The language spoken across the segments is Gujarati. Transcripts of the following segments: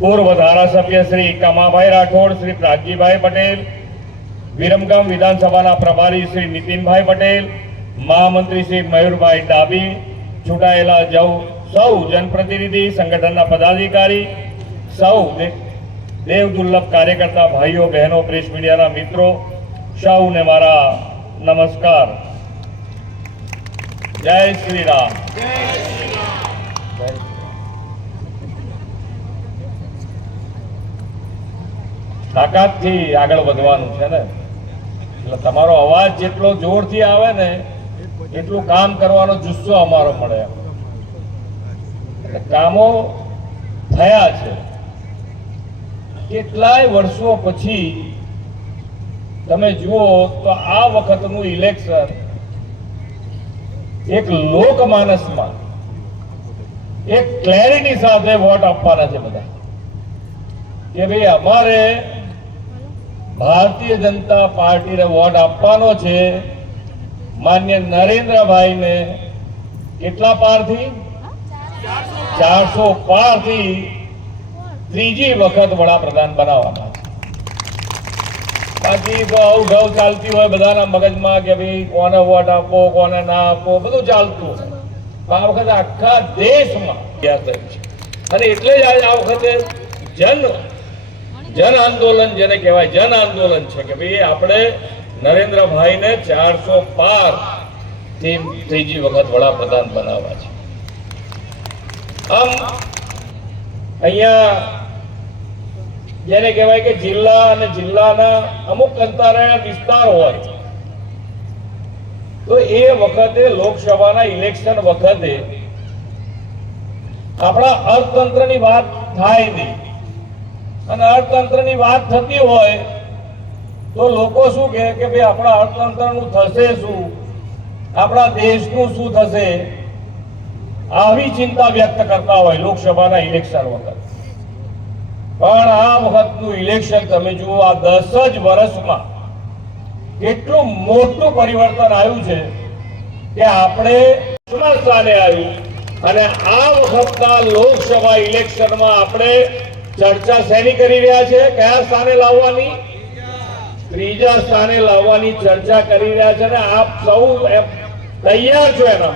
પૂર્વ ધારાસભ્ય શ્રી કમાભાઈ રાઠોડ, શ્રી પ્રાગજીભાઈ પટેલ, વિરમગામ વિધાનસભાના પ્રભારી શ્રી નીતિનભાઈ પટેલ, મહામંત્રી શ્રી મયુરભાઈ ડાબી ચૂંટાયેલા જવ, સૌ જનપ્રતિનિધિ, સંગઠનના પદાધિકારી, સૌ દેવ દુર્લભ કાર્યકર્તા ભાઈઓ, બહેનો, પ્રેસ મીડિયાના મિત્રો, સૌને મારા નમસ્કાર જય શ્રી રામ. તાકાતથી આગળ વધવાનું છે ને? એટલે તમારો અવાજ જેટલો જોરથી આવે ને, એટલું કામ કરવાનો જુસ્સો અમારો મળે. કામો થયા છે. કેટલાય વર્ષો પછી તમે જુઓ તો આ વખતનું ઇલેક્શન એક લોકમાનસમાં, એક ક્લેરિટી સાથે વોટ આપવાના છે બધા. કે ભાઈ અમારે ભારતીય જનતા પાર્ટીને વોટ આપવાનો છે. માન્ય નરેન્દ્રભાઈને કેટલા પારથી? ચારસો પારથી ત્રીજી વખત વડાપ્રધાન બનાવવાના બાકી તો અવઢવ ચાલતી હોય બધાના મગજમાં કે ભાઈ કોને વોટ આપવો કોને ના આપવો બધું ચાલતું હોય. આ વખતે આખા દેશમાં થયું છે. અને એટલે જ આ વખતે જન જન આંદોલન જેને કહેવાય જન આંદોલન છે કે ભાઈ આપણે નરેન્દ્રભાઈને ચારસો પારથી ત્રીજી વખત વડાપ્રધાન બનાવવા છે. આમ અહીંયા જેને કહેવાય કે જિલ્લા અને જિલ્લાના અમુક અંતરે વિસ્તાર હોય, તો એ વખતે લોકસભાના ઇલેક્શન વખતે આપણા અર્થતંત્રની વાત થાય નહીં. અને અર્થતંત્રની વાત થતી હોય તો લોકો શું કહે કે ભાઈ આપણા અર્થતંત્રનું થશે શું? આપણા દેશનું શું થશે? આવી ચિંતા વ્યક્ત કરતા હોય લોકસભાના ઇલેક્શન વખત. પણ આ વખતનું ઇલેક્શન તમે જુઓ, આ દસ જ વર્ષમાં કેટલું મોટું પરિવર્તન આવ્યું છે કે આપણે સ્થાને આવ્યું અને આ વખતના લોકસભા ઇલેક્શનમાં આપણે ચર્ચા શેની કરી રહ્યા છે? કયા સ્થાને લાવવાની? ત્રીજા સ્થાને લાવવાની ચર્ચા કરી રહ્યા છે અને આપ સૌ તૈયાર છો એના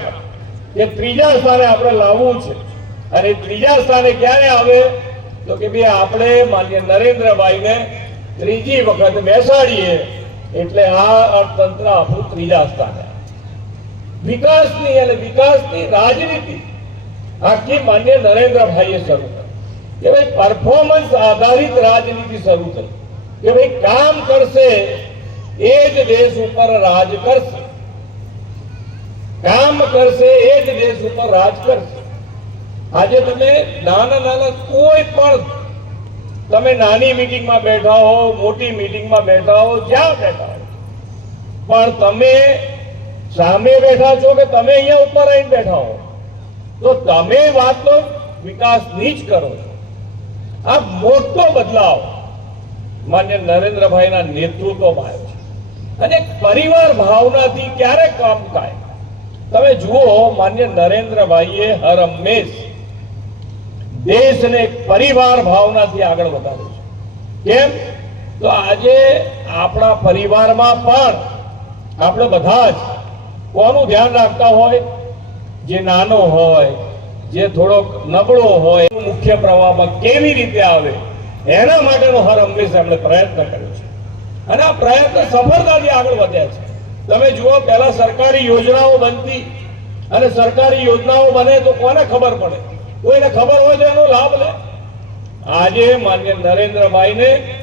પર ત્રીજા સ્થાને આપણે લાવવું છે. અને ત્રીજા સ્થાને ક્યારે આવે? તો કે ભાઈ આપણે માન્ય નરેન્દ્રભાઈને ત્રીજી વખત બેસાડીએ એટલે આ અર્થતંત્ર આપણું ત્રીજા સ્થાને વિકાસની અને વિકાસની રાજનીતિ આખી માન્ય નરેન્દ્રભાઈએ શરૂ કે ભાઈ પરફોર્મન્સ આધારિત રાજનીતિ શરૂ થઈ. કે ભાઈ કામ કરશે એ જ દેશ ઉપર રાજ કરશે. કામ કરશે એ જ દેશ ઉપર રાજ કરશે. આજે તમે નાના નાના કોઈ પણ તમે નાની મીટિંગમાં બેઠા હો, મોટી મીટિંગમાં બેઠા હો, જ્યાં બેઠા હો. પણ તમે સામે બેઠા છો કે તમે અહીંયા ઉપર આવીને બેઠા હો? તો તમે વાતો વિકાસની જ કરો છો. આ મોટો બદલાવ માન્ય નરેન્દ્રભાઈના નેતૃત્વમાં આવ્યો છે. અને પરિવાર ભાવનાથી ક્યારે કામ થાય? તમે જુઓ, માન્ય નરેન્દ્રભાઈએ હર હંમેશ દેશને પરિવાર ભાવનાથી આગળ વધાર્યો છે. કેમ? તો આજે આપણા પરિવારમાં પણ આપણે બધા જ કોનું ધ્યાન રાખતા હોય? જે નાનો હોય જે થોડોક નબળો હોય, મુખ્ય પ્રવાહમાં કેવી રીતે આવે, એના માટેનો હર હંમેશા એમણે પ્રયત્ન કર્યો છે. અને આ પ્રયત્ન સફળતાથી આગળ વધ્યા છે. તમે જુઓ, પહેલા સરકારી યોજનાઓ બનતી અને સરકારી યોજનાઓ બને તો કોને ખબર પડે? કોઈને ખબર હોય તો એનો લાભ લે. આજે માન્ય નરેન્દ્રભાઈને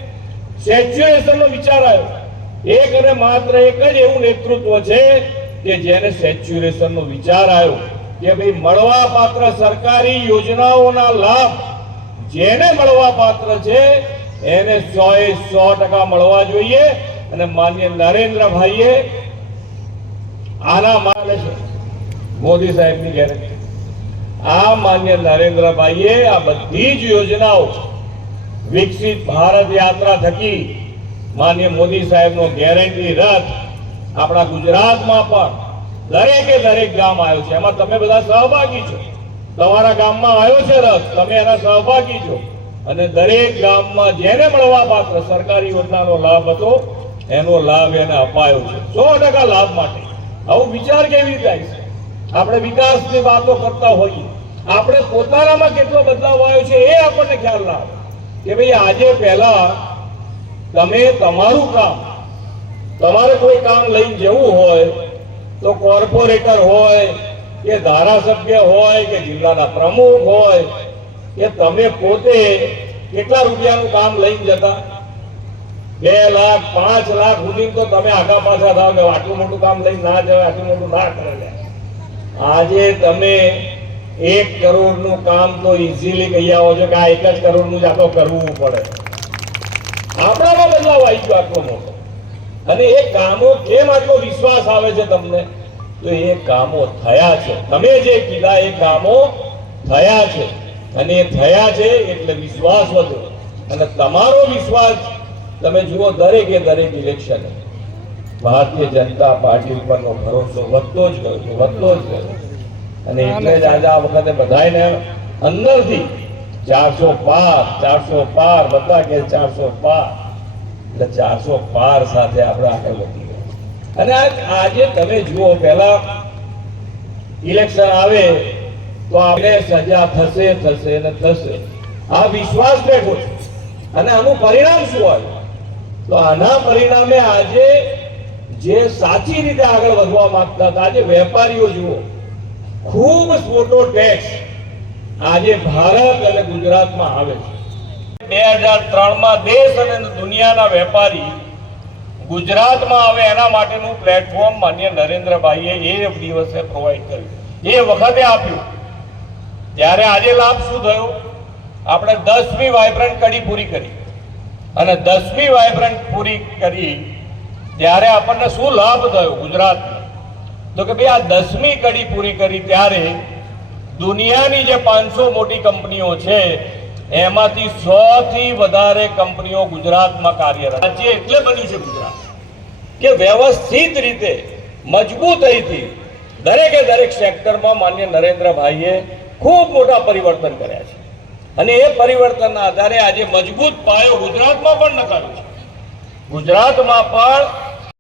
સેચ્યુએશનનો વિચાર આવ્યો. એક અને માત્ર એક જ એવું નેતૃત્વ છે કે જેને સેચ્યુરેશનનો વિચાર આવ્યો. કે ભાઈ મળવા પાત્ર સરકારી યોજનાઓના લાભ જેને મળવા પાત્ર છે, એને સો એ સો ટકા મળવા જોઈએ અને માન્ય નરેન્દ્રભાઈએ આના માને છે, મોદી સાહેબની ગેરંટી. આ માન્ય નરેન્દ્રભાઈએ આ બધી જ યોજનાઓ વિકસિત ભારત યાત્રા થકી માન્ય મોદી સાહેબનો ગેરંટી રથ આપણા ગુજરાતમાં પણ દરેકે દરેક ગામ આવ્યો છે. એમાં તમે બધા સહભાગી છો. તમારા ગામમાં આવ્યો છે રથ, તમે એના સહભાગી છો. અને દરેક ગામમાં જેને મળવા પાત્ર સરકારી યોજનાનો લાભ હતો, એનો લાભ એને અપાયો છે. સો ટકા લાભ માટે. આવું વિચાર કેવી રીતે છે? આપણે વિકાસની વાતો કરતા હોઈએ. આપણે પોતાનામાં કેટલો બદલાવ આવ્યો છે એ આપણને ખ્યાલ ના આવે. કે ભાઈ, આજે પહેલા તમે તમારું કામ, તમારે કોઈ કામ લઈને જવું હોય તો કોર્પોરેટર હોય, કે ધારાસભ્ય હોય, કે જિલ્લાના પ્રમુખ હોય, કે તમે પોતે કેટલા રૂપિયાનું કામ લઈને જતા? બે લાખ, પાંચ લાખ સુધી તો તમે આગા પાછા થાવ કે આટલું મોટું કામ લઈને ના જવાય, આટલું મોટું ના કરે આજે તમે એક કરોડનું કામ તો ઇઝીલી કહી આવો છો કે આ એક જ કરોડનું જ આ કરવું પડે. આપણામાં બદલાવ આવી ગયો આટલો મોટો. અને એ કામો કેમ આટલો વિશ્વાસ આવે છે તમને? તો એ કામો થયા છે. તમે જે કીધા એ કામો થયા છે. અને એ થયા છે એટલે વિશ્વાસ વધ્યો અને તમારો વિશ્વાસ તમે જુઓ દરેકે દરેક ઇલેક્શન ભારતીય જનતા પાર્ટી ઉપરનો ભરોસો વધતો જ ગયો છે વધતો જ ગયો અને એટલે જ આજે આ વખતે બધાને અંદરથી ચારસો પાર ચારસો પાર બધા કે ચારસો પાર. એટલે ચારસો પાર સાથે આપણે આગળ વધી ગયા. અને આજે તમે જુઓ, પહેલા ઇલેક્શન આવે તો આપણે સજા થશે થશે ને થશે. આ વિશ્વાસ બેઠો છે. અને આનું પરિણામ શું આવ્યું? તો આના પરિણામે આજે જે સાચી રીતે આગળ વધવા માંગતા હતા, આજે વેપારીઓ જુઓ, ખૂબ મોટો ટેક્સ આજે ભારત અને ગુજરાતમાં આવે છે. બે હજાર ત્રણમાં દેશ અને દુનિયાના વેપારી ગુજરાતમાં આવે એના માટેનું પ્લેટફોર્મ માન્ય નરેન્દ્રભાઈએ એ દિવસે પ્રોવાઈડ કર્યું. એ વખતે આપ્યું. ત્યારે આજે લાભ શું થયો? આપણે દસમી વાઇબ્રન્ટ કડી પૂરી કરી. અને દસમી વાયબ્રન્ટ પૂરી કરી ત્યારે આપણને શું લાભ થયો ગુજરાતમાં તો કે ભાઈ આ દસમી કડી પૂરી કરી ત્યારે દુનિયાની જે પાંચસો મોટી કંપનીઓ છે એમાંથી સો થી વધારે કંપનીઓ ગુજરાતમાં કાર્યરત. રાજ્ય એટલે બન્યું છે ગુજરાત. કે વ્યવસ્થિત રીતે મજબૂતાઈથી દરેકે દરેક સેક્ટરમાં માન્ય નરેન્દ્રભાઈએ ખૂબ મોટા પરિવર્તન કર્યા છે. અને એ પરિવર્તનના આધારે આજે મજબૂત પાયો ગુજરાતમાં પણ નખાવ્યો છે. ગુજરાતમાં પણ